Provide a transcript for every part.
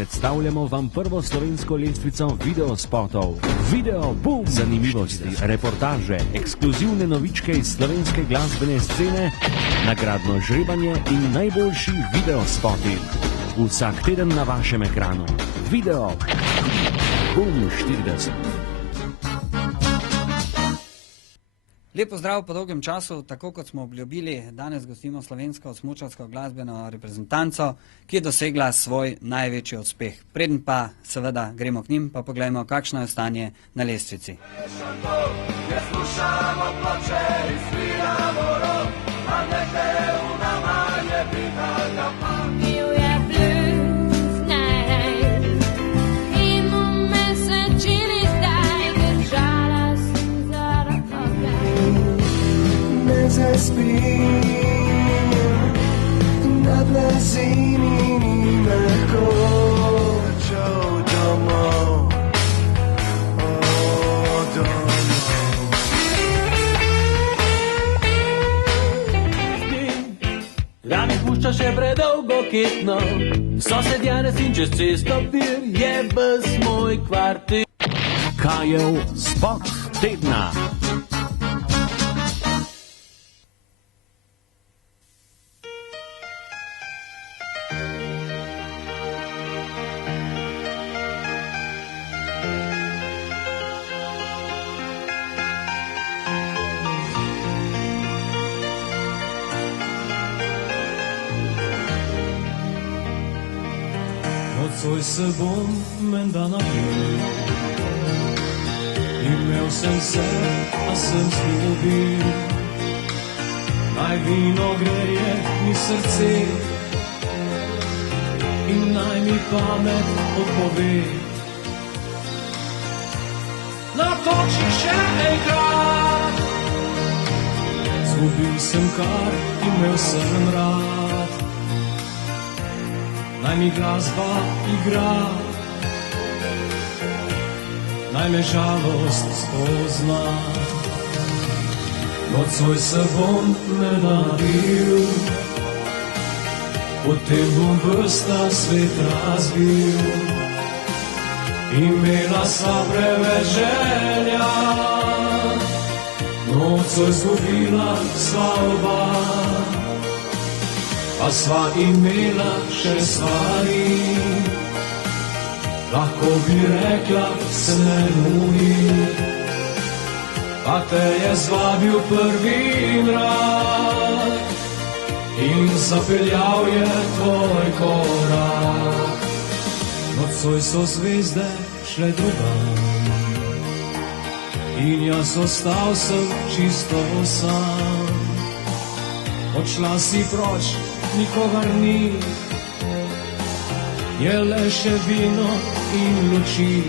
predstavljamo vam prvo slovensko lestvico videospotov. Video Boom! Zanimivosti, reportaže, ekskluzivne novičke iz slovenske glasbene scene, nagradno žrebanje in najboljši videospoti. Vsak teden na vašem ekranu. Video Boom 40. Lep pozdrav po dolgem času, tako kot smo obljubili, danes gostimo slovensko smučarsko glasbeno reprezentanco, ki je dosegla svoj največji uspeh. Preden pa seveda gremo k njim, pa pogledajmo, kakšno je stanje na lestvici. Zaspim na blazini ni lahko odšel domov, domov. Da mi pušča še predolgo kitno, sosedjane sin čez cesto pir, je bes moj kvartir. Kajev spot tedna. Nocoj se bom menda napil, imel sem se, a sem zgubil. Naj vino greje mi srce in naj mi pamet odpove. Natoči še enkrat, zgubil sem kar imel sem rad. Naj mi glasba igra, naj me žalost spozna. Nocoj se bom menda napil, potem bom vrsta svet razbil. Imela sva preveč želja, nocoj zgubila sva oba. Pa sva imela še stvari, lahko bi rekla se ne nudi. Pa te je zvabil prvi mrak in zapeljal je tvoj korak. Nocoj so zvezde šle drugam in jaz ostal sem čisto sam. Odšla si proč, nikogar ni, je le še vino in luči.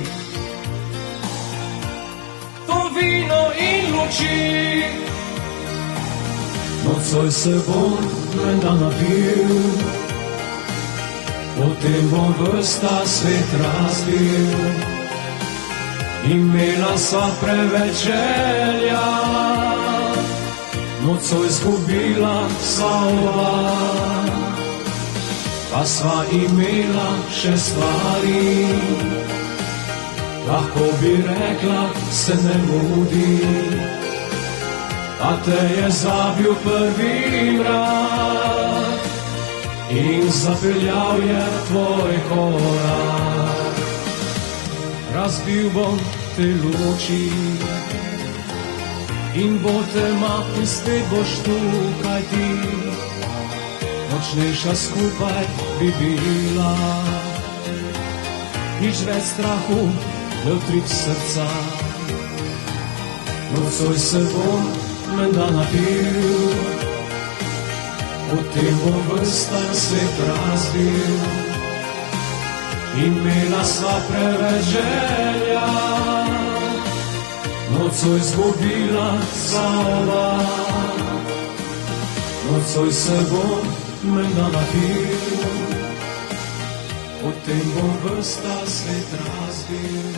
To vino in luči. Nocoj se bom menda napil, potem bom vrsta svet razbil. Imela sva preveč želja, nocoj zgubila sva oba. Pa sva imela še stvari, lahko bi rekla se ne mudi. Pa te je zvabil prvi mrak in zapeljal je tvoj korak. Razbil bom te luči in bo tema in spet boš tukaj ti. Močnejša skupaj bi bila, nič več strahu, le utrip srca. Nocoj se bom menda napil, potem bom vrsta svet razbil. Imela sva preveč želja, nocoj zgubila sva oba. Nocoj se bom menda napil, potem bom vrsta svet razbil.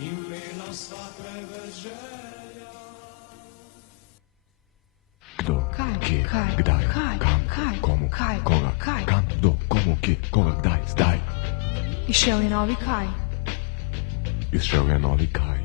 Imela sva preveč želja. kdo, kje, kdaj, kam, komu, koga, kam, kdo, komu, kje, koga, kdaj, zdaj. Izšel je novi kaj. Izšel je novi kaj.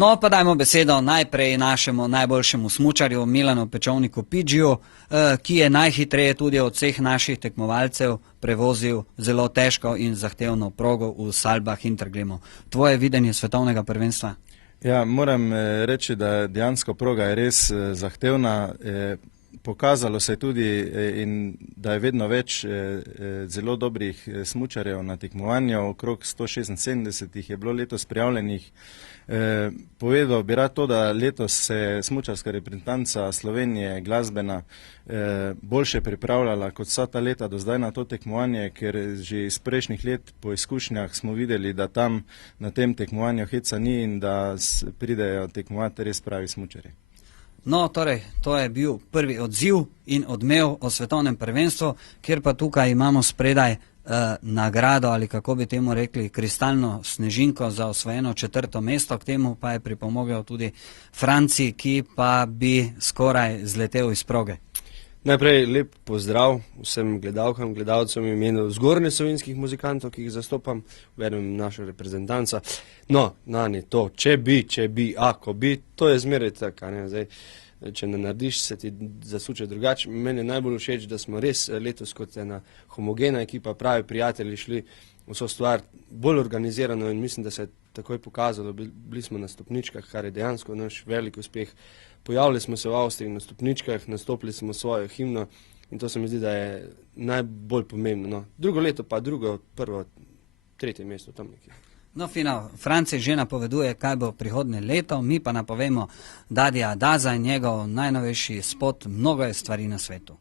No, pa dajmo besedo najprej našemu najboljšemu smučarju Milanu Pečovniku Pidžiju, ki je najhitreje tudi od vseh naših tekmovalcev prevozil zelo težko in zahtevno progo v Salbah Interglimu. Tvoje videnje svetovnega prvenstva? Ja, moram reči, da dejansko proga je res zahtevna. Pokazalo se je tudi, da je vedno več zelo dobrih smučarjev na tekmovanju, okrog 176 jih je bilo letos prijavljenih. Povedal bi rad to, da letos se smučarska reprezentanca Slovenije glasbena boljše pripravljala kot vsa ta leta do zdaj na to tekmovanje, ker že iz prejšnjih let po izkušnjah smo videli, da tam na tem tekmovanju heca ni in da pridejo tekmovati res pravi smučarji. No, torej, to je bil prvi odziv in odmev o svetovnem prvenstvu, kjer pa tukaj imamo spredaj nagrado, ali kako bi temu rekli, kristalno snežinko za osvojeno 4. mesto. K temu pa je pripomogel tudi Franci, ki pa bi skoraj zletel iz proge. Najprej lep pozdrav vsem gledalkam, gledalcem v imenu zgornje slovenskih muzikantov, ki jih zastopam, vedem našo reprezentanca. No, Nani, to, če bi, ako bi, to je zmeraj tako, ne, zdaj, če ne narediš, se ti zasuče drugače. Meni je najbolj všeč, da smo res letos kot ena homogena ekipa, pravi prijatelji, šli vso stvar bolj organizirano in mislim, da se je takoj pokazalo. Bili smo na stopničkah, kar je dejansko naš velik uspeh. Pojavili smo se v Avstriji na stopničkah, nastopili smo svojo himno in to se mi zdi, da je najbolj pomembno. No. Drugo leto pa prvo, 3. mesto tam nekje. No, fino, Franci že napoveduje, kaj bo prihodnje leto, mi pa napovemo Dadija Daza in njegov najnovejši spot Mnogo je stvari na svetu.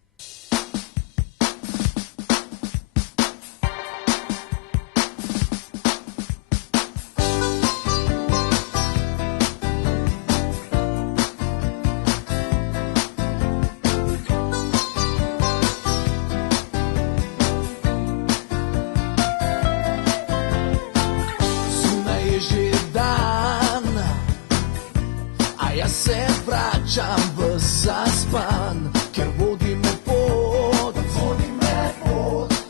Se vračam v zaspan, ker vodi me pot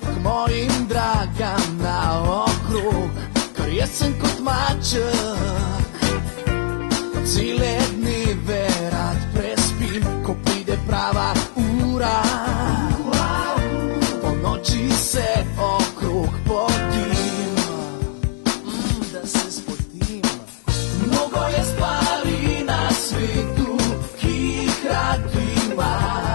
k mojim dragam naokrog, ker jaz sem kot maček, cele dneve rad prespim, ko pride prava ura, po noči se okrog podim, da se spotim. Mnogo je stvari na svetu, ki jih rad imam.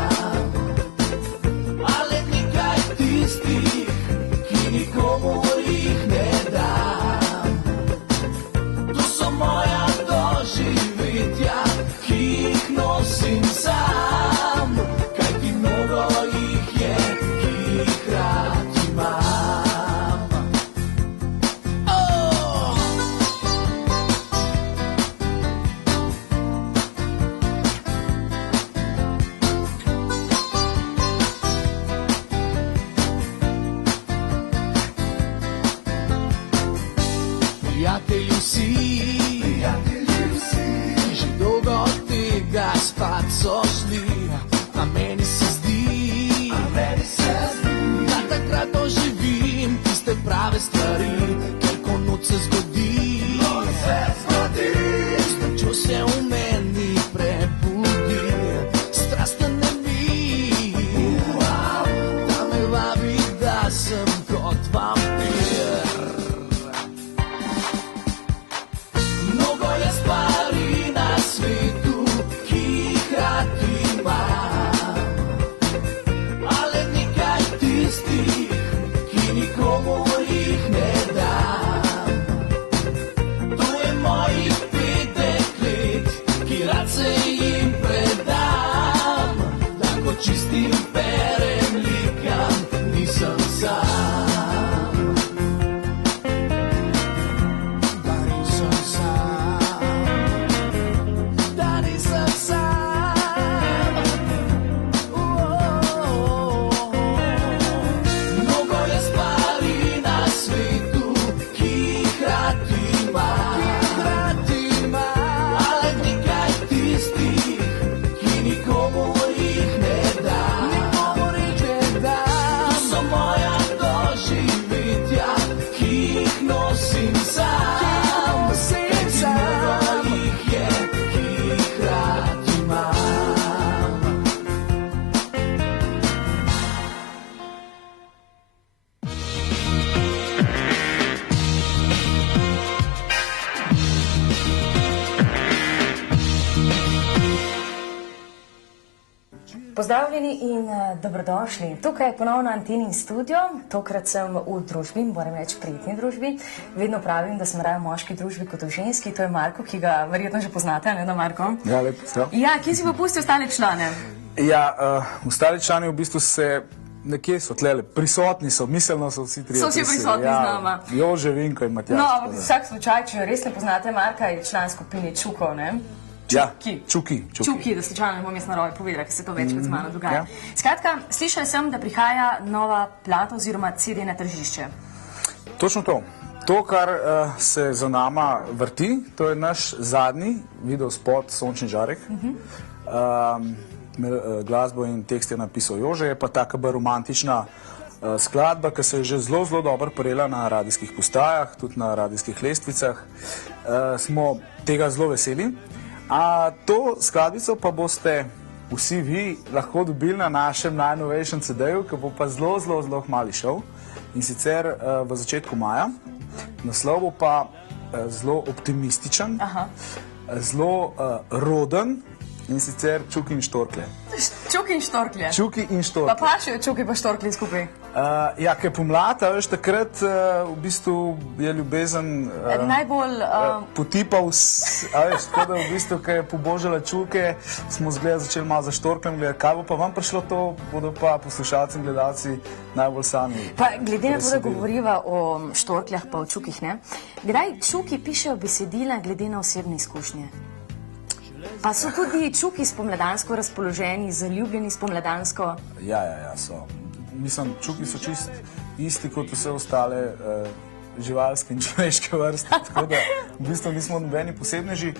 srce jim predam, da ko čistim perem likam, nisem sam. Da nisem sam. Da nisem sam. Mnogo je stvari na svetu, ki jih rad imam, ale nekaj tistih, ki nikomur jih ne dam. To so moja doživetja, ki jih nosim sam, kajti mnogo jih je, ki jih rad imam. Pozdravljeni in dobrodošli. Tukaj je ponovno Antenin studio, tokrat sem v družbi, moram reči prijetni družbi. Vedno pravim, da sem raje v moški družbi kot v ženski, to je Marko, ki ga verjetno že poznate, ne da Marko? Ja, lep pozdrav. Ja, kje si pa pustil ostale člane? Ja, ostali člani v bistvu se nekje so tlele, prisotni so, miselno so vsi trije. So vsi prisotni z nama. Jože, Vinko in Matjaž. No, ampak vsak slučaj, če res ne poznate Marka, je član skupine Čukov, ne? Ja, Čuki. Čuki, da slučajno ne bom jaz na roju povedala, ker se to večkrat z mano dogaja. Skratka, slišala sem, da prihaja nova plata oziroma CD na tržišče. Točno to. To, kar se za nama vrti, to je naš zadnji videospot Sončni žarek. Glasbo in tekst je napisal Jože, je pa taka bolj romantična skladba, ki se je že zelo, zelo dobro prijela na radijskih postajah, tudi na radijskih lestvicah. Smo tega zelo veseli. A to skladbico pa boste vsi vi lahko dobili na našem najnovejšem CD-ju, ki bo pa zelo, zelo, zelo kmalu šel. In sicer v začetku maja. Naslov bo pa zelo optimističen, zelo roden, in sicer Čuki in štorklje. Čuki in štorklje? Čuki in štorklje. Pa pašejo čuki pa štorklje skupaj? Ja, ker pomlad, veš, takrat v bistvu je ljubezen najbolj potipa veš, tako da v bistvu, ker je pobožala čuke, smo začeli malo za štorkljem gledati, kaj bo pa vam prišlo to, bodo pa poslušalci in gledalci najbolj sami. Pa glede na to, da govoriva o štorkljah pa o čukih, ne? Kdaj čuki pišejo besedila glede na osebne izkušnje? Pa so tudi čuki spomladansko razpoloženi, zaljubljeni spomladansko? Ja, so. Mislim, čuki so čist isti kot vse ostale živalske in človeške vrste, tako da v bistvu nismo nobeni posebneži.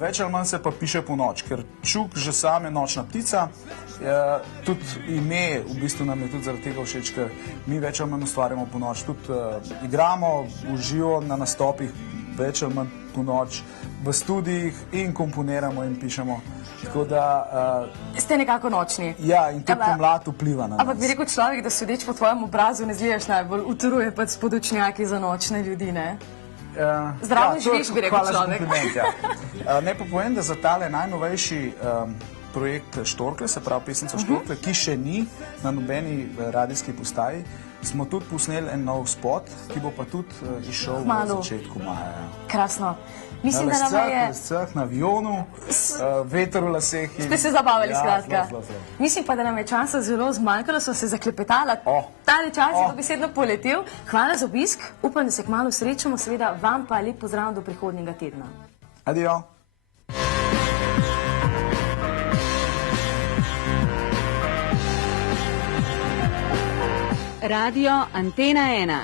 Več ali manj se pa piše po noč, ker čuk že sam je nočna ptica, tudi ime v bistvu nam je tudi zaradi tega všeč, ker mi več ali manj ustvarjamo po noč, tudi igramo v živo na nastopih, več ali manj po noč, v studijih in komponiramo in pišemo. Tako da... Ste nekako nočni. Ja, in tudi pomlad vpliva na nas. Ampak bi rekel človek, da sodeč po tvojem obrazu ne zgledaš najbolj, utruje pa spodočnjaki za nočne ljudi, ne? Zdravo živiš, bi rekel človek. Hvala za kompliment, ja. Ne pa povem, da za tale najnovejši projekt Štorklje, se pravi pesnica Štorklje, ki še ni na nobeni radijski postaji, smo tudi posneli en nov spot, ki bo pa tudi išel v začetku maja. Krasno. Mislim, da nam je... Na avionu, veter v laseh. Ste se zabavali, skratka. Mislim pa, da nam je časa zelo zmanjkalo, so se zaklepetala. Tale čas je dobesedno poletel. Hvala za obisk, upam, da se kmalu srečamo, seveda vam pa lep pozdrav do prihodnjega tedna. Adijo. Radio Antena 1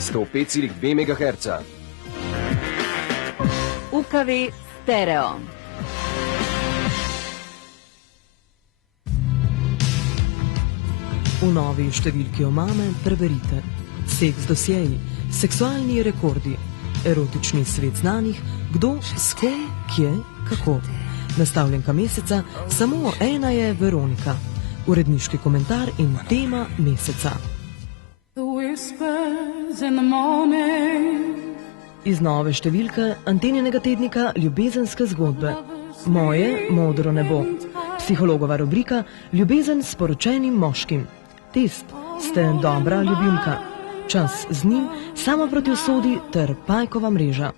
105,2 MHz UKV Stereo. V novi številki Omame preberite: seks dosjeji, seksualni rekordi, erotični svet znanih, kdo, s kom, kje, kako. Nastavljenka meseca, samo ena je Veronika. Uredniški komentar in tema meseca. Iz nove številke Anteninega tednika Ljubezenske zgodbe. Moje modro nebo. Psihologova rubrika Ljubezen s poročenim moškim. Test: ste dobra ljubimka. Čas z njim, Sama proti usodi ter Pajkova mreža.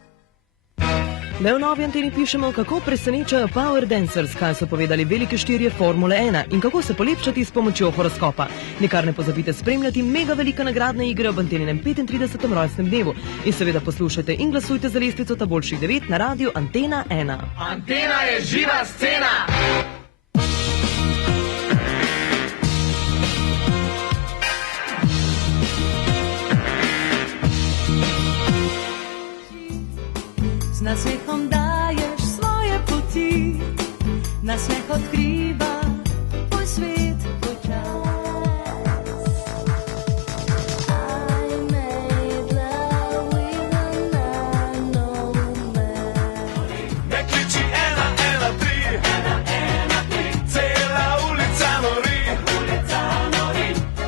Le v novi Anteni pišemo, kako presenečajo Power Dancers, kaj so povedali velike štirje Formule 1 in kako se polepšati s pomočjo horoskopa. Nikar ne pozabite spremljati mega velike nagradne igre ob Anteninem 35. rojstnem dnevu. In seveda poslušajte in glasujte za lestvico ta boljših 9 na radiju Antena 1. Antena je živa scena! Z nasmehom daješ svoje poti, nasmeh odkriva tvoj svet, tvoj čas. Ne kliči 113, 113, cela ulica nori,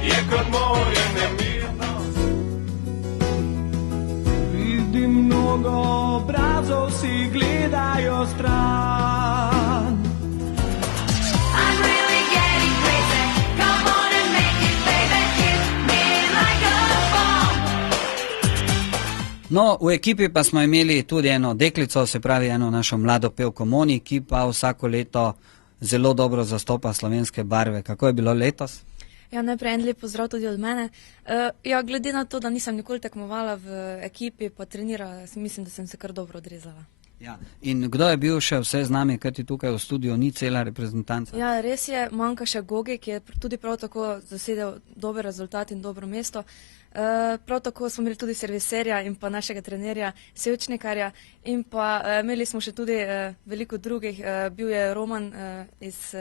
je kot morje nemirno. Vidim mnogo obrazov, si gledajo stran. I'm really getting crazy, come on and make it, baby, hit me like a bomb. No, v ekipi pa smo imeli tudi eno deklico, se pravi eno našo mlado pevko Moni, ki pa vsako leto zelo dobro zastopa slovenske barve. Kako je bilo letos? Ja, najprej en lep pozdrav tudi od mene. Ja, glede na to, da nisem nikoli tekmovala v ekipi, pa trenirala, mislim, da sem se kar dobro odrezala. Ja. In kdo je bil še vse z nami, kajti tukaj v studiu ni cela reprezentanca? Ja, res je, manjka še Gogi, ki je tudi prav tako zasedel dober rezultat in dobro mesto. Prav tako smo imeli tudi serviserja in pa našega trenerja Sevčnikarja in pa imeli smo še tudi veliko drugih, bil je Roman iz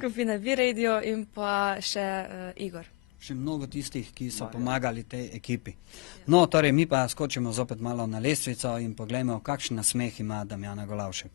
skupine B-Radio in pa še Igor. Še mnogo tistih, ki so pomagali tej ekipi. No, torej mi pa skočimo zopet malo na lestvico in poglejmo, kakšen nasmeh ima Damjana Golavšek.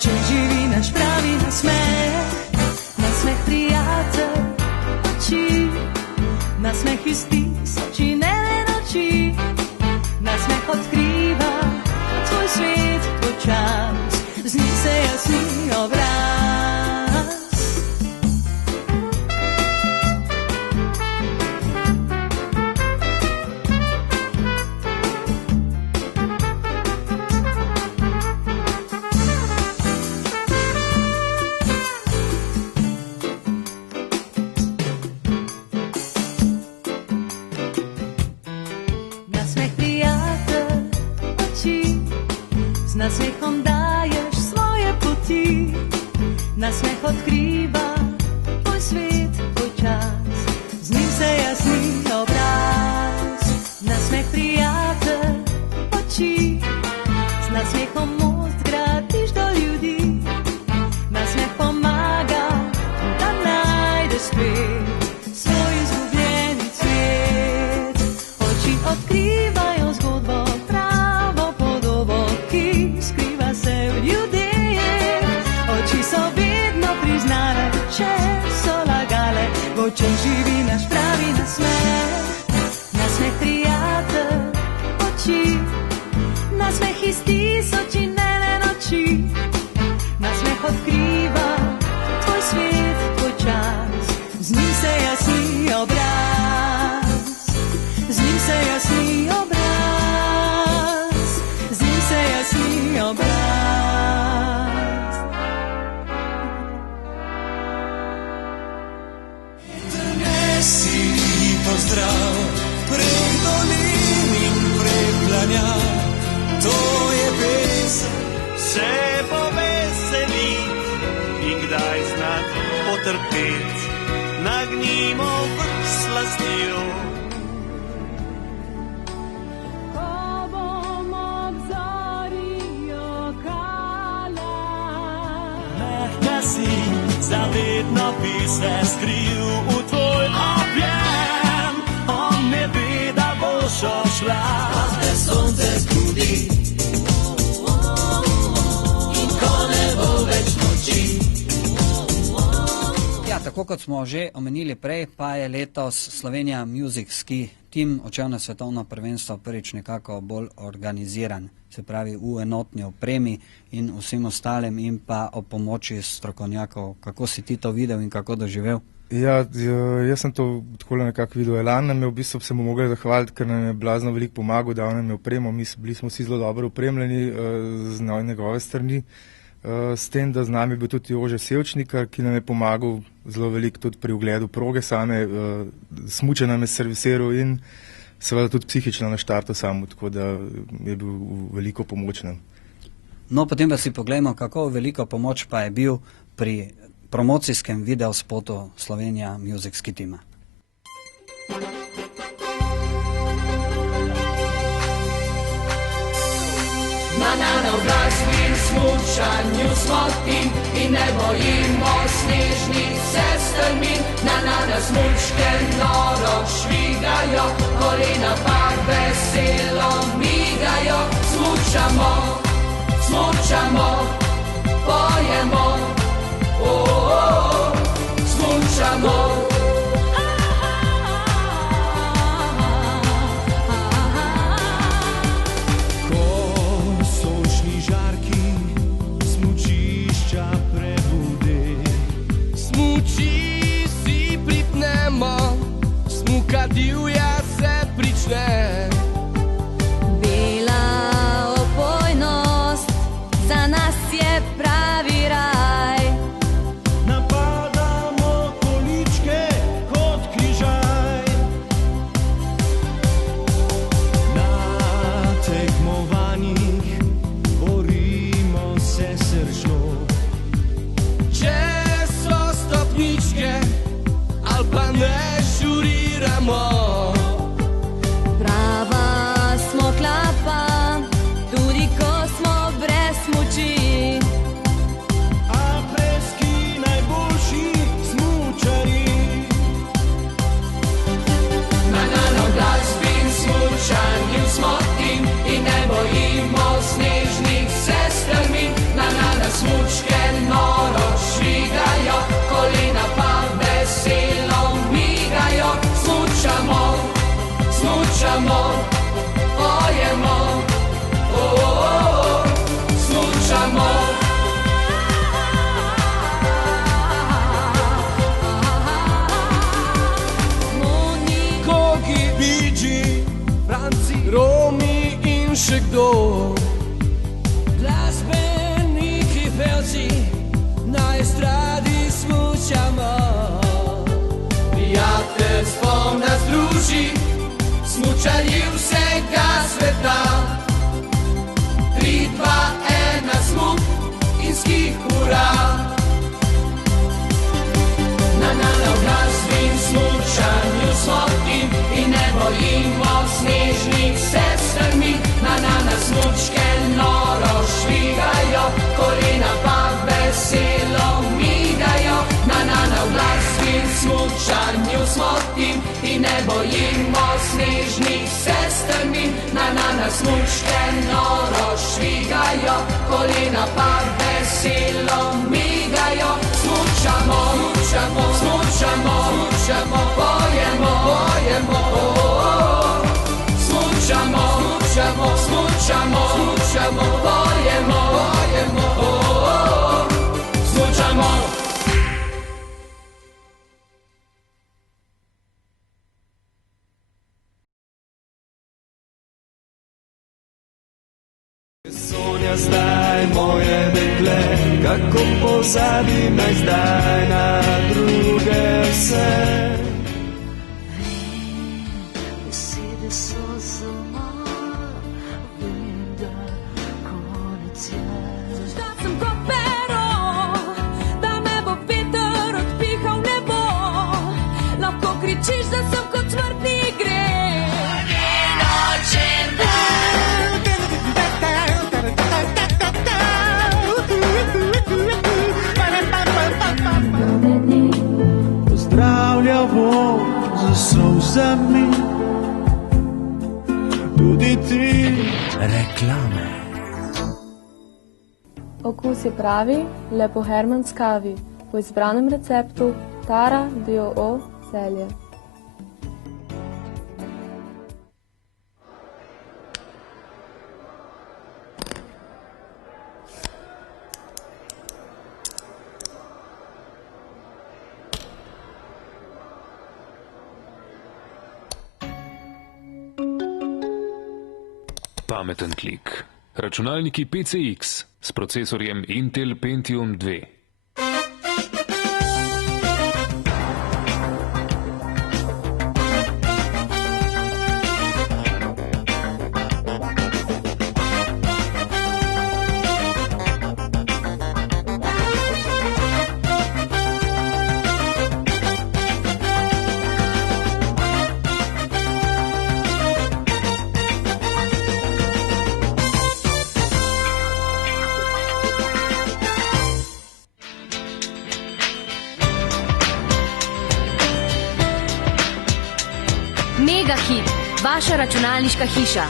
Če živi naš pravi nasmeh, nasmeh prijatelj oči, nasmeh iz tisočinele noči, nasmeh odkriva tvoj svet, tvoj čas, z njim se jasni obraz. Nasmehom daješ svoje poti, nasmeh odkriva tvoj svet, tvoj čas, z njim se jasni obraz. Nasmeh prijatelj oči, z nasmehom most gradiš do ljudi, nasmeh pomaga, da najdeš spet svoj izgubljeni cvet. Oči odkrivajo zgodbo, pravo podobo, ki skriva se v ljudeh. Oči so vedno priznale, če so lagale, v očeh živi naš pravi nasmeh. Nasmeh prijatelj oči, nasmeh iz tisočinele noči, nasmeh odkriva tvoj svet, tvoj čas, z njim se jasni obraz, z njim se jasni obraz, z njim se jasni. obraz. stil. Mehka si, zavedno bi se skril v tvoj objem. On ne ve, da boš odšla. Zgodne sonce zbudi in ko ne bo več noči. Ja, tako kot smo že omenili prej, pa je letos Slovenija Music Ski Team odšel na svetovno prvenstvo prvič nekako bolj organiziran, se pravi v enotni opremi in vsem ostalem in pa o pomoči strokovnjakov. Kako si ti to videl in kako doživel? Ja, jaz sem to tako nekako videl. Elan nam je v bistvu se mu mogli zahvaliti, ker nam je blazno veliko pomagal, dal nam je opremo, bili smo vsi zelo dobro opremljeni z njegove strani. S tem, da z nami je bil tudi Jože Sevčnikar, ki nam je pomagal zelo veliko tudi pri ogledu proge same, smuče nam je servisiral in seveda tudi psihično na štartu samo, tako da je bil veliko pomoč nam. No, potem pa si poglejmo, kako veliko pomoč pa je bil pri promocijskem videospotu Slovenija Music Ski Teama. Na glasbi in smučanju smo tim in ne bojimo snežnih se strmin. Na smučke noro švigajo, kolena pa veselo migajo. Smučamo, smučamo, pojemo, smučamo. Smuka divja se prične. Bela opojnost za nas je pravi raj. Napadamo količke kot križaj. Na tekmovanjih borimo se srčno. Če so stopničke ali pa ne prava smo klapa, tudi ko smo brez smuči. A preski najboljši smučarji. Na glasbi in smučanju smo tim in ne bojimo snežnih se strmin. Na smučke noro švigajo, kolena pa veselo migajo. Smučamo, smučamo, pojemo, smučamo. Kogi, Bidži, Franci, Romi in še kdo. Glasbeniki, pevci, na estradi smučamo. Prijateljstvo nas druži, smučarji vsega sveta. 3, 2, 1, smuk in ski, hura. Na glasbi in smučanju smo tim in ne bojimo snežnih se strmin. Na smučke noro švigajo, kolena pa veselo migajo. Na glasbi in smučanju smo tim in ne bojimo snežnih se strmin. Na smučke noro švigajo, kolena pa veselo migajo. Smučamo, smučamo, smučamo, smučamo, pojemo, pojemo, smučamo, smučamo, smučamo, smučamo, pojemo, pojemo, smučamo. Sonja zdaj moje dekle, kako pozabim naj zdaj na druge vse. Besede so zelo, vem, da konec je. Da sem kot pero, da me bo veter odpihal nebo. Lahko kričiš, da sem kot plavo za solzami, tudi ti. Reklame. Okus je pravi, le po Herman's kavi. Po izbranem receptu Tara DOO Celje. Pameten klik. Računalniki PCX s procesorjem Intel Pentium 2. Megahit, vaša računalniška hiša.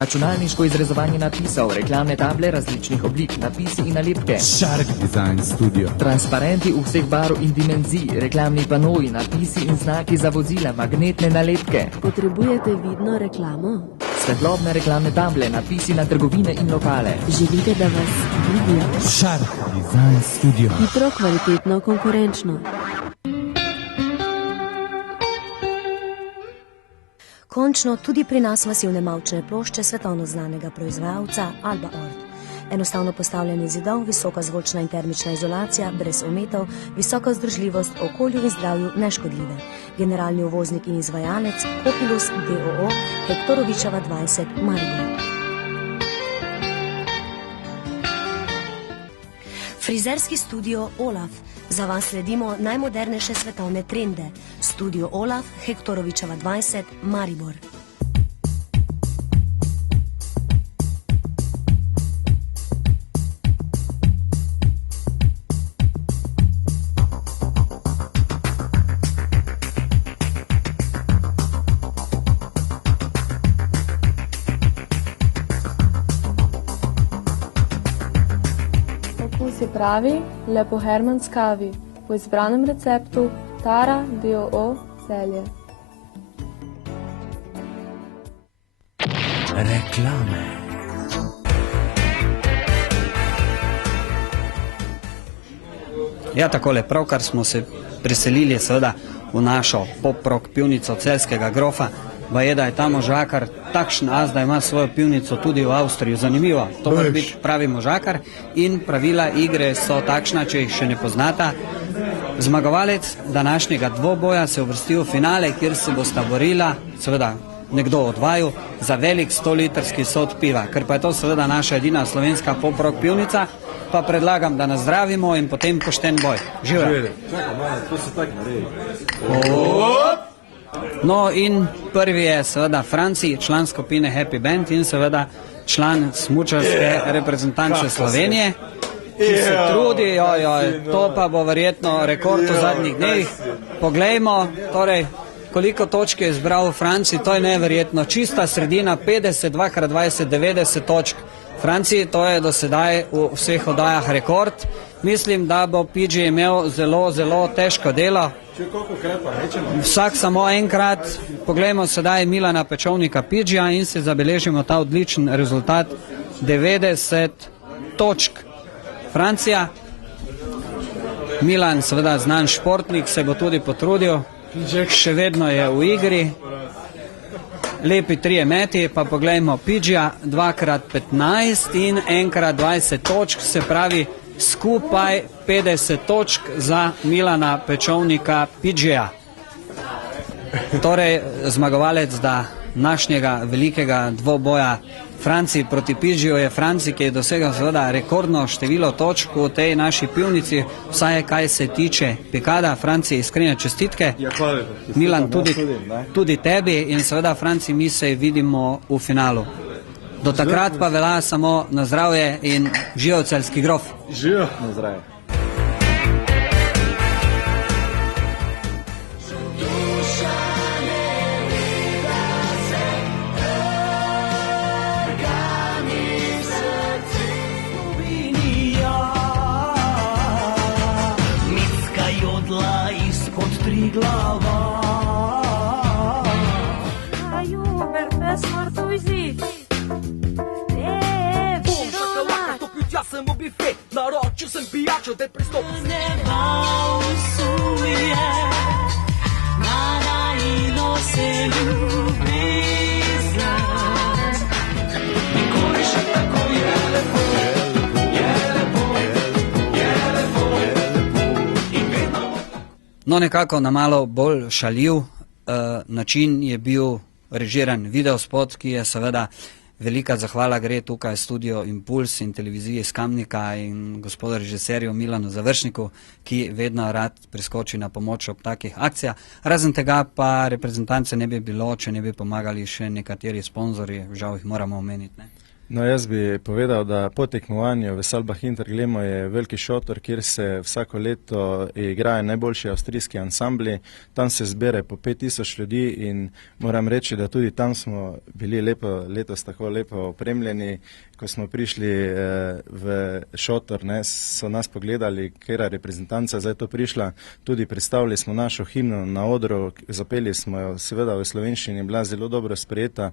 Računalniško izrezovanje napisov, reklamne table različnih oblik, napisi in nalepke. Shark Design Studio. Transparenti vseh barv in dimenzij, reklamni panoji, napisi in znaki za vozila, magnetne nalepke. Potrebujete vidno reklamo? Svetlobne reklamne table, napisi na trgovine in lokale. Želite, da vas vidijo? Shark Design Studio. Hitro, kvalitetno, konkurenčno. Končno tudi pri nas masivne mavčne plošče svetovno znanega proizvajalca Alba Ort. Enostavno postavljanje zidov, visoka zvočna in termična izolacija, brez ometov, visoka vzdržljivost, okolju in zdravju neškodljive. Generalni uvoznik in izvajalec Populus DOO, Hektorovičeva 20, Maribor. Frizerski studio Olaf. Za vas sledimo najmodernejše svetovne trende. Studio Olaf, Hektorovičeva 20, Maribor. Okus je pravi, le po Herman's kavi. Po izbranem receptu Tara DOO Celje. Reklame. Ja, takole, pravkar smo se preselili seveda v našo pop-rock pivnico Celjskega grofa. Baje, da je ta možakar takšen as, da ima svojo pivnico tudi v Avstriji. Zanimivo, to mora biti pravi možakar in pravila igre so takšna, če jih še ne poznata. Zmagovalec današnjega dvoboja se uvrsti v finale, kjer se bosta borila, seveda nekdo od vaju, za velik 100-litrski sod piva. Ker pa je to seveda naša edina slovenska pop-rock pivnica, pa predlagam, da nas zdravimo in potem pošten boj. Živela. To se tako naredi. No in prvi je seveda Franci, član skupine Happy Band in seveda član smučarske reprezentance Slovenije, ki se trudi, to pa bo verjetno rekord v zadnjih dnevih. Poglejmo, torej, koliko točk je izbral Franci, to je neverjetno. Čista sredina, 50, 2x20, 90 točk. Franci, to je do sedaj v vseh oddajah rekord. Mislim, da bo PG imel zelo, zelo težko delo. Vsak samo enkrat. Poglejmo sedaj Milana Pečovnika PG-ja in si zabeležimo ta odličen rezultat. 90 točk. Francija. Milan, seveda znan športnik, se bo tudi potrudil. Še vedno je v igri. Lepi 3 meti, pa poglejmo PG-ja, 2x15 in 1x20 točk, se pravi skupaj 50 točk za Milana Pečovnika PG-ja. Torej, zmagovalec današnjega velikega dvoboja Franci proti PG-ju je Franci, ki je dosegal seveda rekordno število točk v tej naši pivnici, vsaj kaj se tiče pikada. Franci, iskrene čestitke. Milan, tudi tebi in seveda Franci, mi se vidimo v finalu. Do takrat pa velja samo na zdravje in živel Celjski grof. Živel na zdravje. od Triglava. Juber, pesmorto izid. Bum, šakalaka, stopil tja sem v bife, naročil sem pijačo, te pristopil sem. Neba usuje, nada ino se ljubezen. Nikoli še tako je lepo, je lepo, je lepo, in vedno bo tako. No, nekako na malo bolj šaljiv način je bil režiran videospot, ki je seveda velika zahvala gre tukaj v studio Impuls in televiziji iz Kamnika in gospodu režiserju Milanu Završniku, ki vedno rad priskoči na pomoč ob takih akcijah. Razen tega pa reprezentance ne bi bilo, če ne bi pomagali še nekateri sponzorji, žal jih moramo omeniti, ne? No, jaz bi povedal, da po tekmovanju v Salbach Interglemo je veliki šotor, kjer se vsako leto igrajo najboljši avstrijski ansambli. Tam se zbere po 5000 ljudi in moram reči, da tudi tam smo bili letos tako lepo opremljeni. Ko smo prišli v šotor, ne, so nas pogledali, katera reprezentanca zdaj to prišla. Tudi predstavili smo našo himno na odru, zapeli smo jo, seveda v slovenščini, bila zelo dobro sprejeta.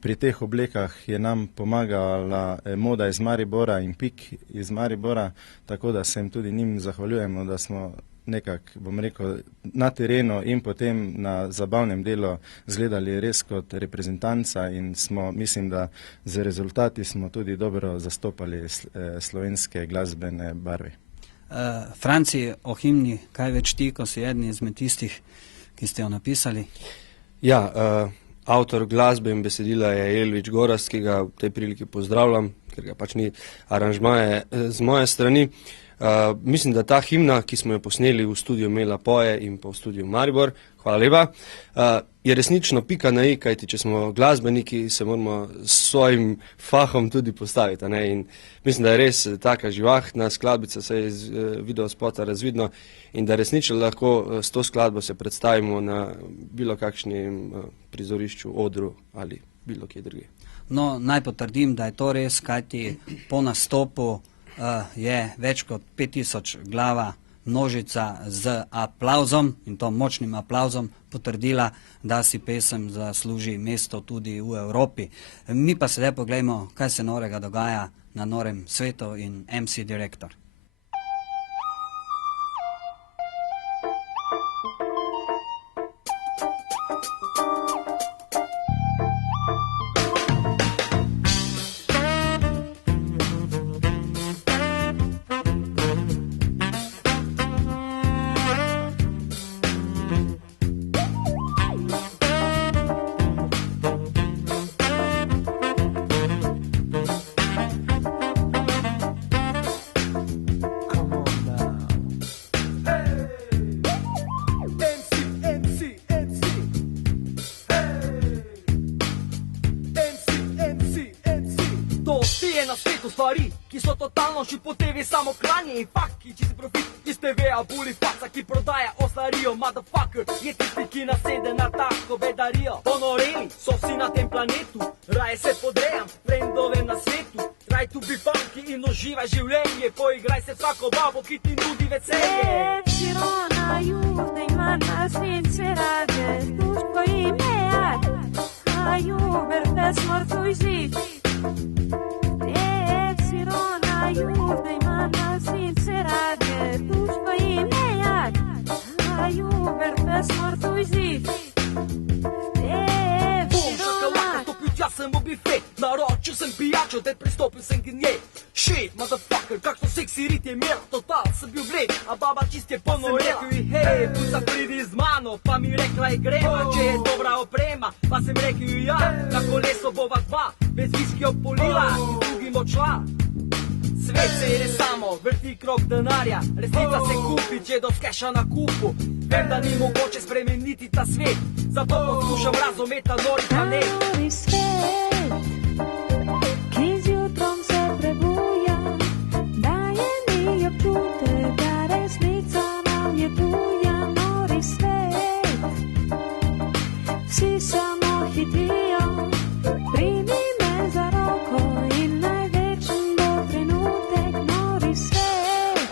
Pri teh oblekah je nam pomagala moda iz Maribora in Pik iz Maribora, tako da se jim tudi njim zahvaljujemo, da smo nekako, bom rekel, na terenu in potem na zabavnem delu izgledali res kot reprezentanca in smo, mislim, da z rezultati smo tudi dobro zastopali slovenske glasbene barve. Franci, o himni, kaj več ti, ko si eden izmed tistih, ki ste jo napisali? Ja, avtor glasbe in besedila je Elvič Gorazd, ki ga v tej priliki pozdravljam, ker ga pač ni aranžmaje z moje strani. Mislim, da ta himna, ki smo jo posneli v studiu Mela Poje in pa v studiu Maribor, hvala lepa, je resnično pika na i, kajti če smo glasbeniki, se moramo s svojim fahom tudi postaviti, ne? In mislim, da je res taka živahna skladbica, se je iz videospota razvidno in da resnično lahko s to skladbo se predstavimo na bilo kakšnem prizorišču, odru ali bilo kje druge. No, naj potrdim, da je to res, kajti po nastopu je več kot 5000 glava množica z aplavzom in to močnim aplavzom potrdila, da si pesem zasluži mesto tudi v Evropi. Mi pa sedaj poglejmo, kaj se norega dogaja na norem svetu in MC Direktor. Ki so totalno šipotevi, samo klanje in faki, čisti profit iz TV-a, buli faca, ki prodaja oslarijo, motherfucker, je tisti, ki nasede na tako bedarijo. Ponoreli so vsi na tem planetu, raje se podrejam frendovem na svetu. Try to be funky in uživaj življenje, poigraj se vsako babo, ki ti nudi veselje. Sirona, jude, ima na svet se rade, duško ime jad, a juber, pesmorto izid. Sirona, jude, ima na svet se rade, duško ime jad, a juber, pesmorto izid. Bum, šakalaka, stopil tja sem v bife, naročil sem pijačo, te pristopil sem k njej. Shit, motherfucker, kakšno seksi rit je imel, total sem bil bled, a baba čist je ponorela. Sem rekel ji, hej, pusa pridi z mano, pa mi rekla je greva, če je dobra oprema, pa sem rekel ji ja, na koleso bova dva, bez viskija polila in drugim odšla. Svet se je samo, vrti krog denarja, resnica se kupi, če do skeša na kupu. Vem, da ni mogoče spremeniti ta svet, zato poskušam razumeti ta nori planet. Nori svet, ki z jutrom se prebuja, daje mi občutek, da resnica nam je tuja. Nori svet, vsi samo hitijo, primi me za roko in največen bo trenutek. Nori svet,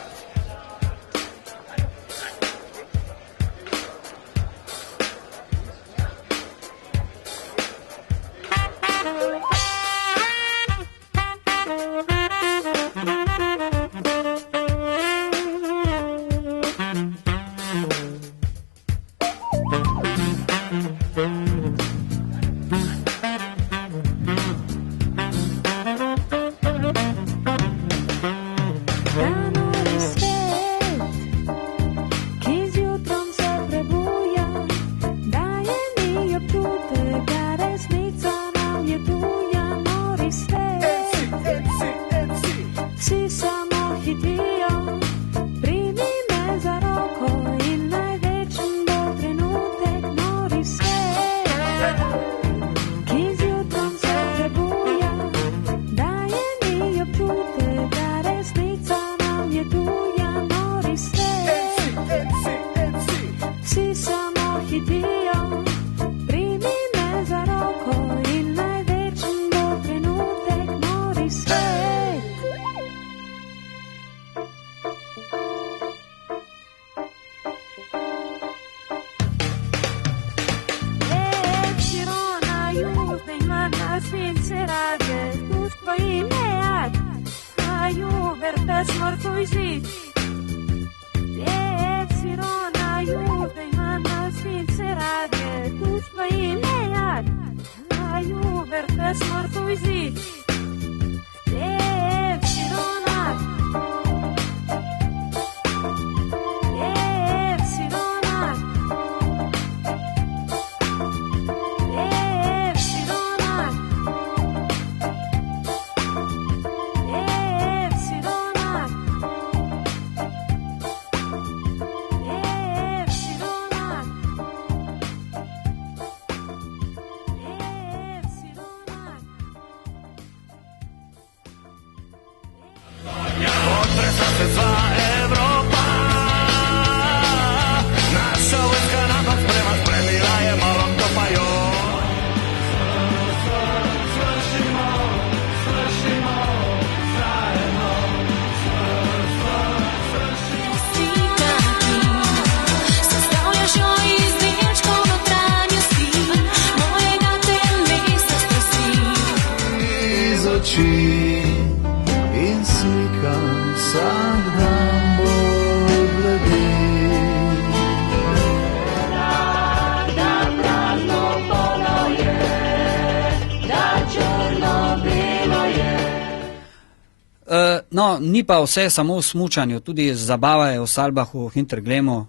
No, ni pa vse samo v smučanju, tudi zabava je v Salbahu, v Hinterglemu,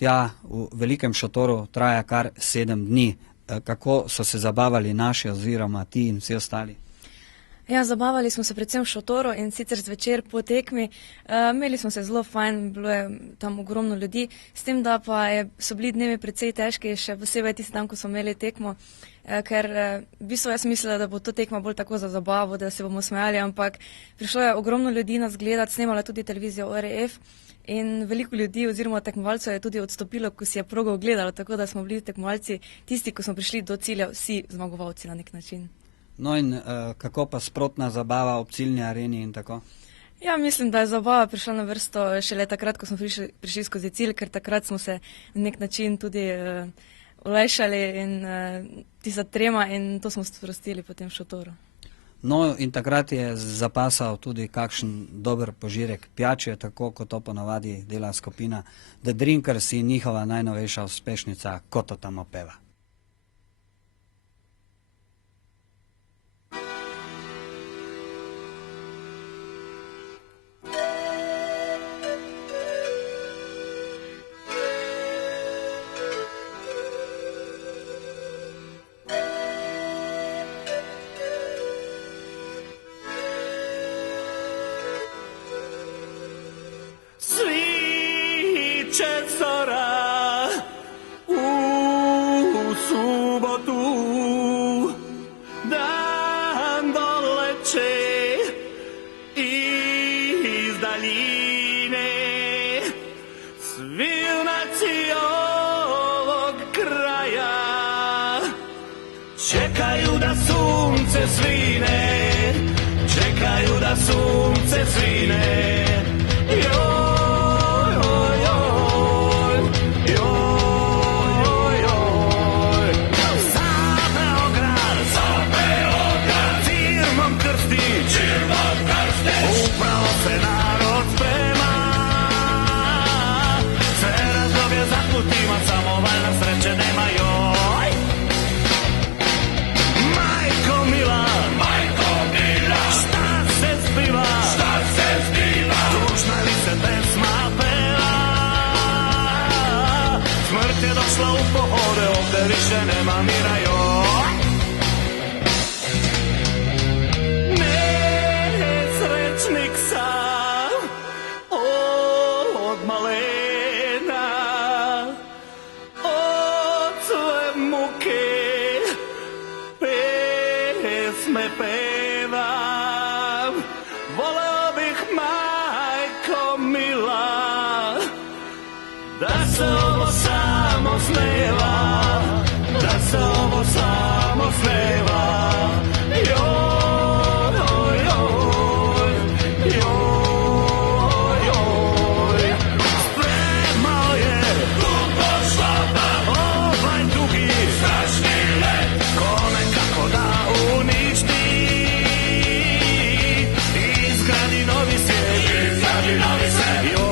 tja v velikem šotoru traja kar 7 dni. Kako so se zabavali naši oziroma ti in vsi ostali? Ja, zabavali smo se predvsem v šotoru in sicer zvečer po tekmi. Imeli smo se zelo fajn, bilo je tam ogromno ljudi, s tem, da pa so bili dnevi precej težki, še posebej tisti dan, ko smo imeli tekmo, ker v bistvu jaz mislila, da bo to tekma bolj tako za zabavo, da se bomo smejali, ampak prišlo je ogromno ljudi nas gledati, snemala tudi televizijo ORF in veliko ljudi oziroma tekmovalcev je tudi odstopilo, ko si je progo gledalo, tako da smo bili tekmovalci tisti, ko smo prišli do cilja, vsi zmagovalci na nek način. No in kako pa sprotna zabava ob ciljni areni in tako? Ja, mislim, da je zabava prišla na vrsto šele takrat, ko smo prišli skozi cilj, ker takrat smo se na nek način tudi olajšali in tista trema in to smo sprostili potem v šotoru. No in takrat je zapasal tudi kakšen dober požirek pijače, tako kot to ponavadi dela skupina The Drinkers in njihova najnovejša uspešnica Ko to tamo peva. Čekaju da sunce svine, čekaju da sunce svine. Joj, joj, joj, joj, joj. Za Beograd, Cirmom Krstić, upravo se narod sprema, se razdobje Smrt je došla u pohode, ovde više nema mira, joj. Nesrećnik sam od malena, od sve muke pesme pevam. Voleo bih, majko mila, da se ovo samo sneva, da se ovo samo sneva. Joj, joj, joj, joj. Spremao je dugo šlapa, ovaj dugi strašni let, kome kako da uništi. Izgradi novi svijet, izgradi novi svijet. Joj.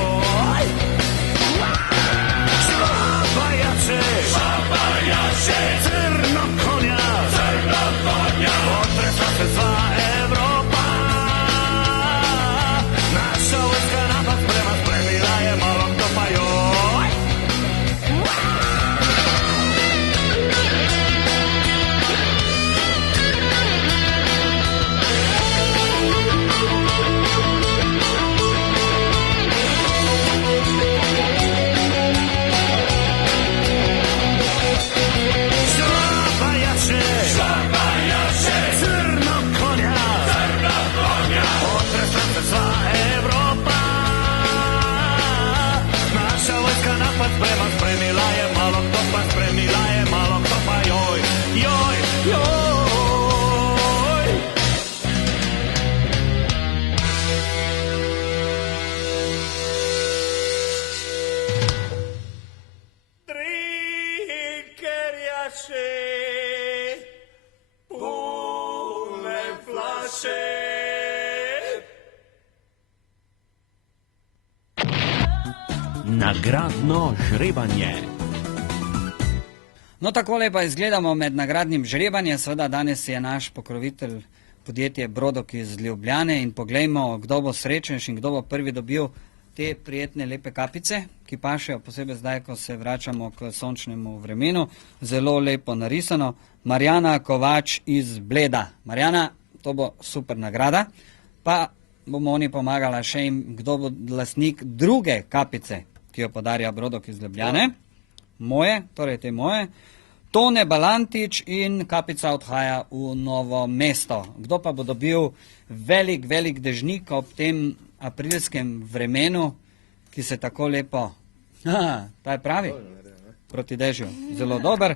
Šlapajače, crno konja, potresla se sva Evropa. Naša vojska napad sprema, spremila je malog topa, joj. Šlapajače, crno konja, potresla se sva Evropa. Naša vojska napad sprema, spremila je malog topa, spremila je malog topa, joj, joj, joj. Trikerjače, pune flaše. Nagradno žrebanje. No, takole pa izgledamo med nagradnim žrebanjem. Seveda danes je naš pokrovitelj podjetje Brodok iz Ljubljane in poglejmo, kdo bo srečnejši in kdo bo prvi dobil te prijetne lepe kapice, ki pašejo posebej zdaj, ko se vračamo k sončnemu vremenu. Zelo lepo narisano. Marjana Kovač iz Bleda. Marjana, to bo super nagrada. Pa bomo oni pomagala še jim, kdo bo lastnik druge kapice, ki jo podarja Brodok iz Ljubljane. Moje, torej te moje. Tone Balantič in kapica odhaja v Novo mesto. Kdo pa bo dobil velik dežnik ob tem aprilskem vremenu, ki se tako lepo... Ta je pravi? Proti dežju. Zelo dober.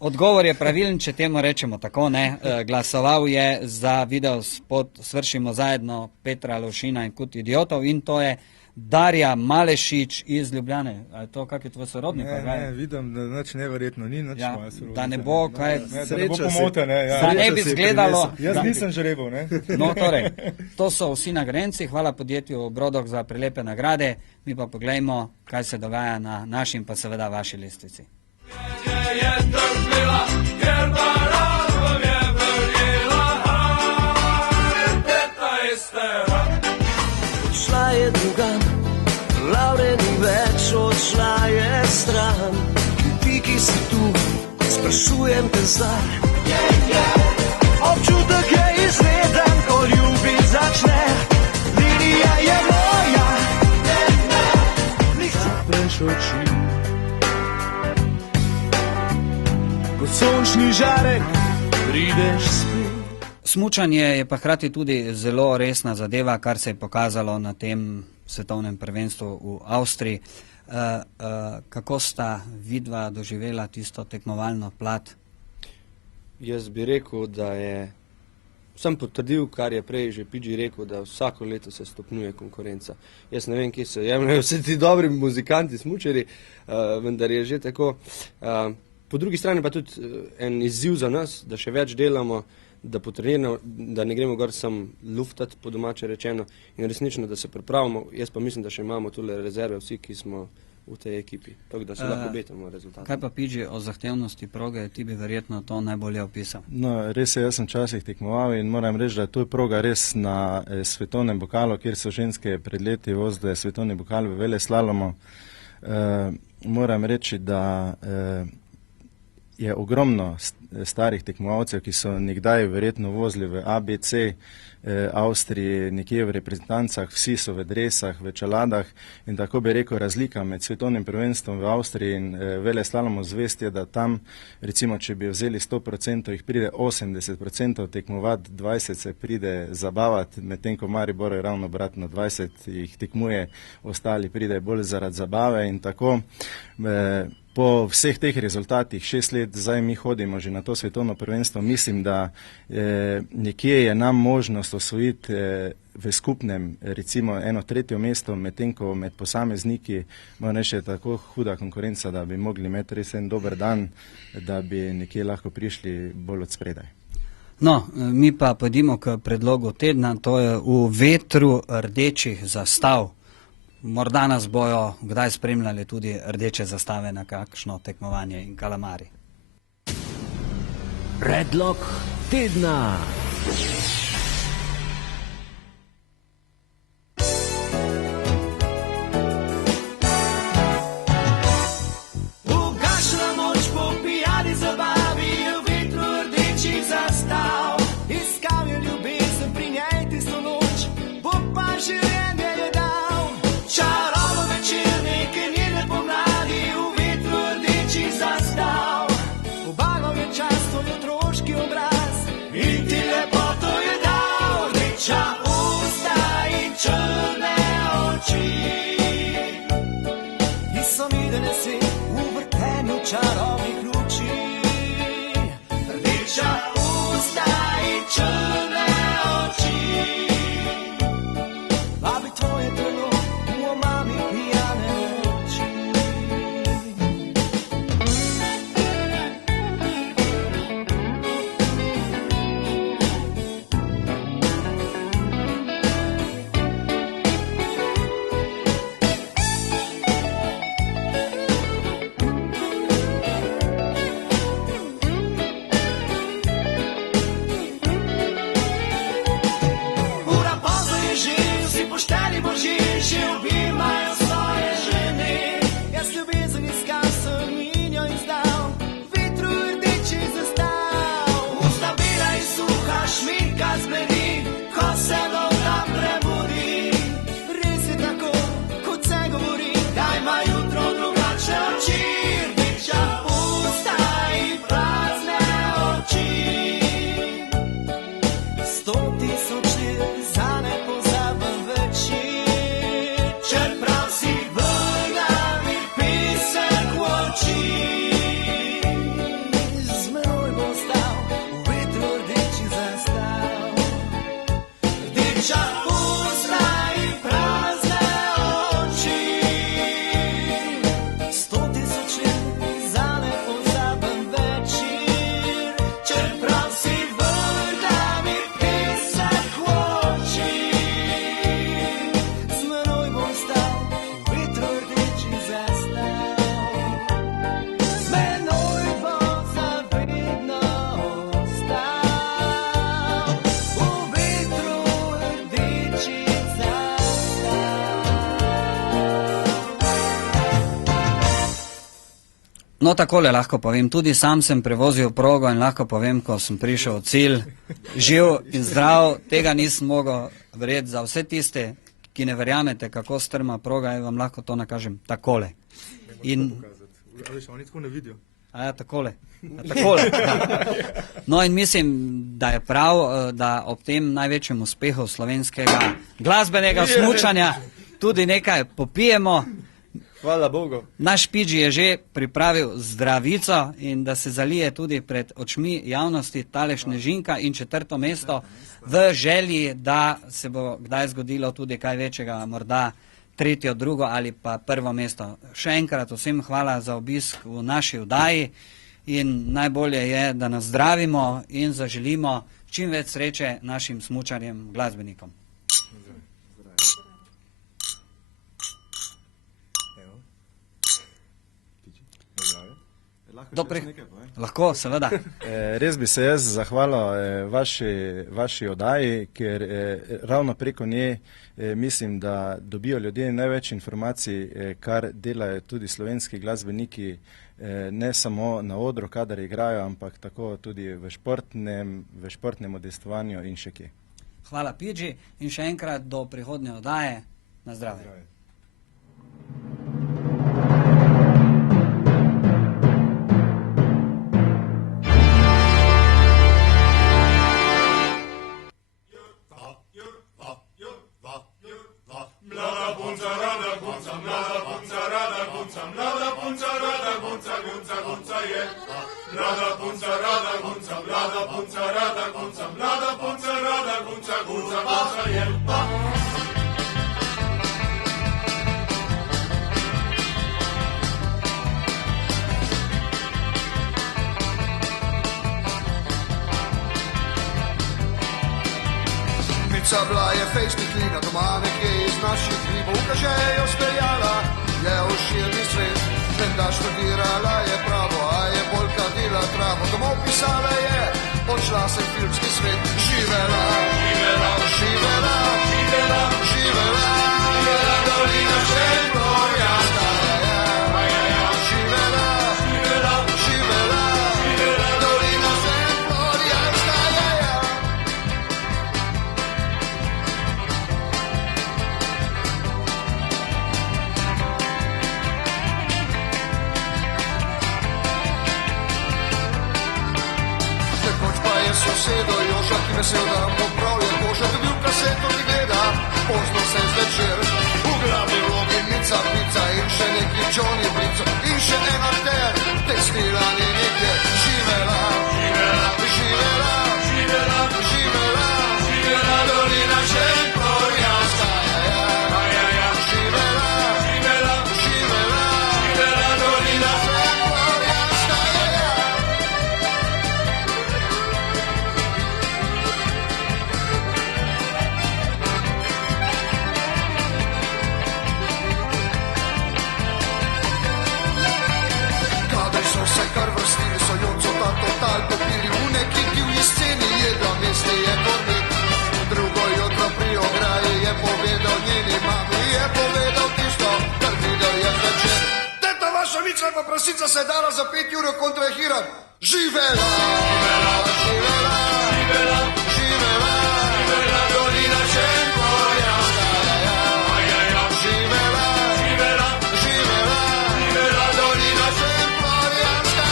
Odgovor je pravilen, če temu rečemo tako, ne. Glasoval je za video spot Svršimo zajedno Petra Lovšina in Kut idiotov in to je Darja Malešič iz Ljubljane. A je to kak je tvoj sorodnik? Ne, vidim, da nič neverjetno ni, nič moja sorodnika. Da ne bo kaj... Da ne bo pomote, ne. Da ne bi izgledalo... Jaz nisem žrebal, ne. No, torej, to so vsi nagrajenci. Hvala podjetju Brodok za prelepe nagrade. Mi pa poglejmo, kaj se dogaja na naši in pa seveda vaši lestvici. Je trpila, ker baran je verjela, teta je stara. Odšla je drugam, Laure ni več, odšla je stran. Ti, ki si tu, sprašujem te zdaj. Občutek je izreden, ko ljubiti začne. Linija je moja, zapreš oči. Kot sončni žarek prideš spet. Smučanje je pa hkrati tudi zelo resna zadeva, kar se je pokazalo na tem svetovnem prvenstvu v Avstriji. Kako sta vidva doživela tisto tekmovalno plat? Jaz bi rekel, da je... Sem potrdil, kar je prej že Pidži rekel, da vsako leto se stopnjuje konkurenca. Jaz ne vem, kje se jemljajo vsi ti dobri muzikanti, smučari, vendar je že tako... Po drugi strani pa tudi en izziv za nas, da še več delamo, da potreniramo, da ne gremo gor sam luftati, po domače rečeno, in resnično, da se pripravimo. Jaz pa mislim, da še imamo tule rezerve vsi, ki smo v tej ekipi, tako da se lahko obetamo rezultate. Kaj pa Pidži o zahtevnosti proge, ti bi verjetno to najbolje opisal? No, res je, jaz sem včasih tekmoval in moram reči, da to je proga res na svetovnem pokalu, kjer so ženske pred leti vozile svetovni pokal v veleslalomu. moram reči, da je ogromno starih tekmovalcev, ki so nekdaj verjetno vozili v ABC, Avstriji, nekje v reprezentancah, vsi so v dresah, v čeladah in tako bi rekel, razlika med svetovnim prvenstvom v Avstriji in veleslalomom zvest je, da tam, recimo, če bi vzeli 100%, jih pride 80% tekmovati, 20 se pride zabavati, medtem ko Maribor je ravno obratno, 20 jih tekmuje, ostali pride bolj zaradi zabave in tako. Po vseh teh rezultatih, 6 let zdaj mi hodimo že na to svetovno prvenstvo, mislim, da nekje je nam možnost osvojiti v skupnem, recimo, 1/3 mesto, medtem ko med posamezniki moram reči, je tako huda konkurenca, da bi mogli imeti res en dober dan, da bi nekje lahko prišli bolj od spredaj. No, mi pa pojdimo k predlogu tedna, to je v vetru rdečih zastav. Morda nas bojo kdaj spremljali tudi rdeče zastave na kakšno tekmovanje in kalamari. Predlog tedna. Ugašna noč po pijani zabavi v vetru rdečih zastav. Iskal je ljubezen, pri njej tisto noč, bo pa življenje je dal. Čarovno večer neke njene pomladi v vetru rdečih zastav. Obalal je čas tvoj otroški obraz in ti lepoto je dal. Rdeča usta in črne oči niso videne svet v vrtenju čarovnih luči. Rdeča usta in črne oči vabi tvoje telo v omami pijane noči. Ura pozno je že, vsi pošteni možje že objimajo svoje žene. Jaz ljubezen iskal sem in jo izdal, vetru rdečih zastav. Usta bela in suha, šminka zbledi, ko se noga prebudi. Res je tako, kot se govori, da ima jutro drugačne oči. Rdeča usta in prazne oči. 100.000 let za nepozaben večer, čeprav si vrgani pesek v oči. Z menoj bo stal v vetru rdečih zastav. Rdeča usta in prazne oči. 100.000 let za nepozaben večer, čeprav si vrgani pesek v oči. Z menoj bo stal v vetru rdečih zastav. Z menoj bo zavedno ostal v vetru rdečih zastav. No, takole lahko povem, tudi sam sem prevozil progo in lahko povem, ko sem prišel v cilj, živ in zdrav, tega nisem mogel verjeti. Za vse tiste, ki ne verjamete, kako strma proga je, vam lahko to nakažem takole. In A veš, oni tako ne vidijo. A ja, takole. Takole. Ja. No in mislim, da je prav, da ob tem največjem uspehu slovenskega glasbenega smučanja tudi nekaj popijemo. Hvala Bogu. Naš Pidži je že pripravil zdravico in da se zalije tudi pred očmi javnosti tale Snežinka in 4. mesto v želji, da se bo kdaj zgodilo tudi kaj večjega, morda 3., 2. ali pa 1. mesto. Še enkrat vsem hvala za obisk v naši vdaji in najbolje je, da nas zdravimo in zaželimo čim več sreče našim smučarjem, glasbenikom. Lahko, seveda. Res bi se jaz zahvalil vaši oddaji, ker ravno preko nje mislim, da dobijo ljudje največ informacij, kar delajo tudi slovenski glasbeniki, ne samo na odru, kadar igrajo, ampak tako tudi v športnem udejstvovanju in še kje. Hvala, Pidži, in še enkrat do prihodnje oddaje. Na zdravje. Bila je fejst niklina doma nekje iz naših hribov, že jo speljala, je v širni svet, vendar študirala je pravo, a je bolj kadila travo, domov pisala je, odšla se v filmski svet, živela, živela, živela, živela, živela, živela, dolina Šentflorjanska, živela, živela, živela, živela, dolina Šentflorjanska, sosedo Joža, ki vesel, da mu prav je koža, dobil kaseto, ki gleda, pozno se zvečer, v glavi vlogi Nica, Pica in še neki Johnny Brico in še en akter, tekstila ni nikjer, živela, živela, živela, živela, živela, živela, dolina Šentflorjanska, živela, živela, živela, živela, dolina Šentflorjanska, kar vrstili so Jonco ta total popili v neki divji sceni, jedla meste je kornik. Drugo jutro pri ograji je povedal njeni mami, je povedal tisto, kar videl je zvečer. Teta vaša Mica pa prasica se dala za 5 ur kontrahirat. Živela, živela, živela, živela, živela, živela, dolina Šentflorjanska, živela, živela, živela, živela, dolina Šentflorjanska.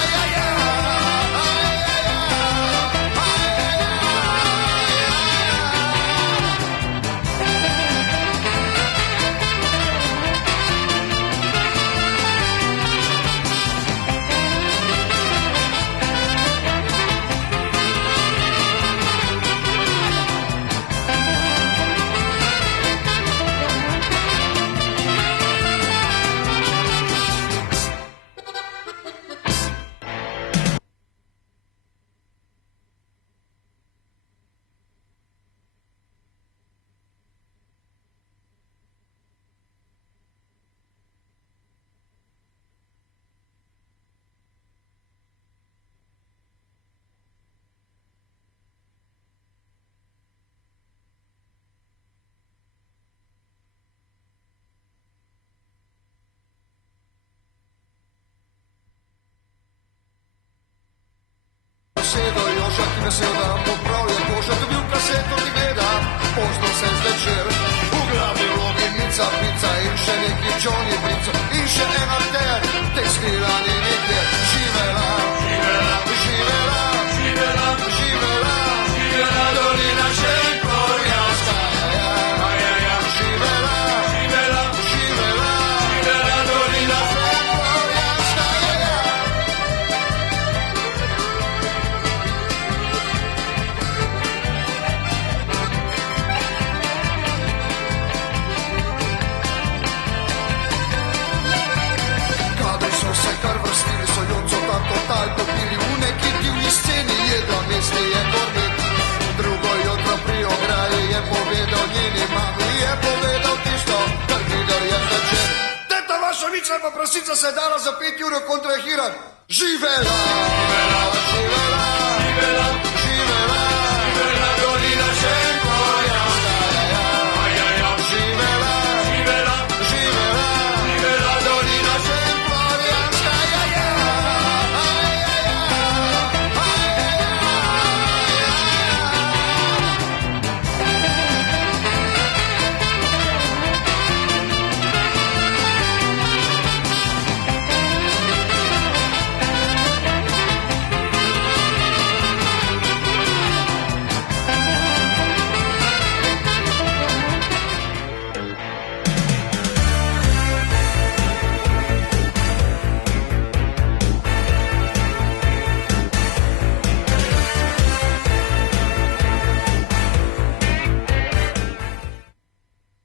Sosedo Joža, ki vesel, da mu prav je koža, dobil kaseto, ki gleda, pozno se zvečer, v glavi vlogi Nica, Pica in še neki Johnny Brico in še en akter, tekstila ni nikjer, živela, živela, živela, živela, živela, živela, dolina Šentflorjanska, živela, živela, živela, živela, dolina Šentflorjanska. prsica se je dala za 5 ur kontrahirati. Živela! Živela! Živela! Živela!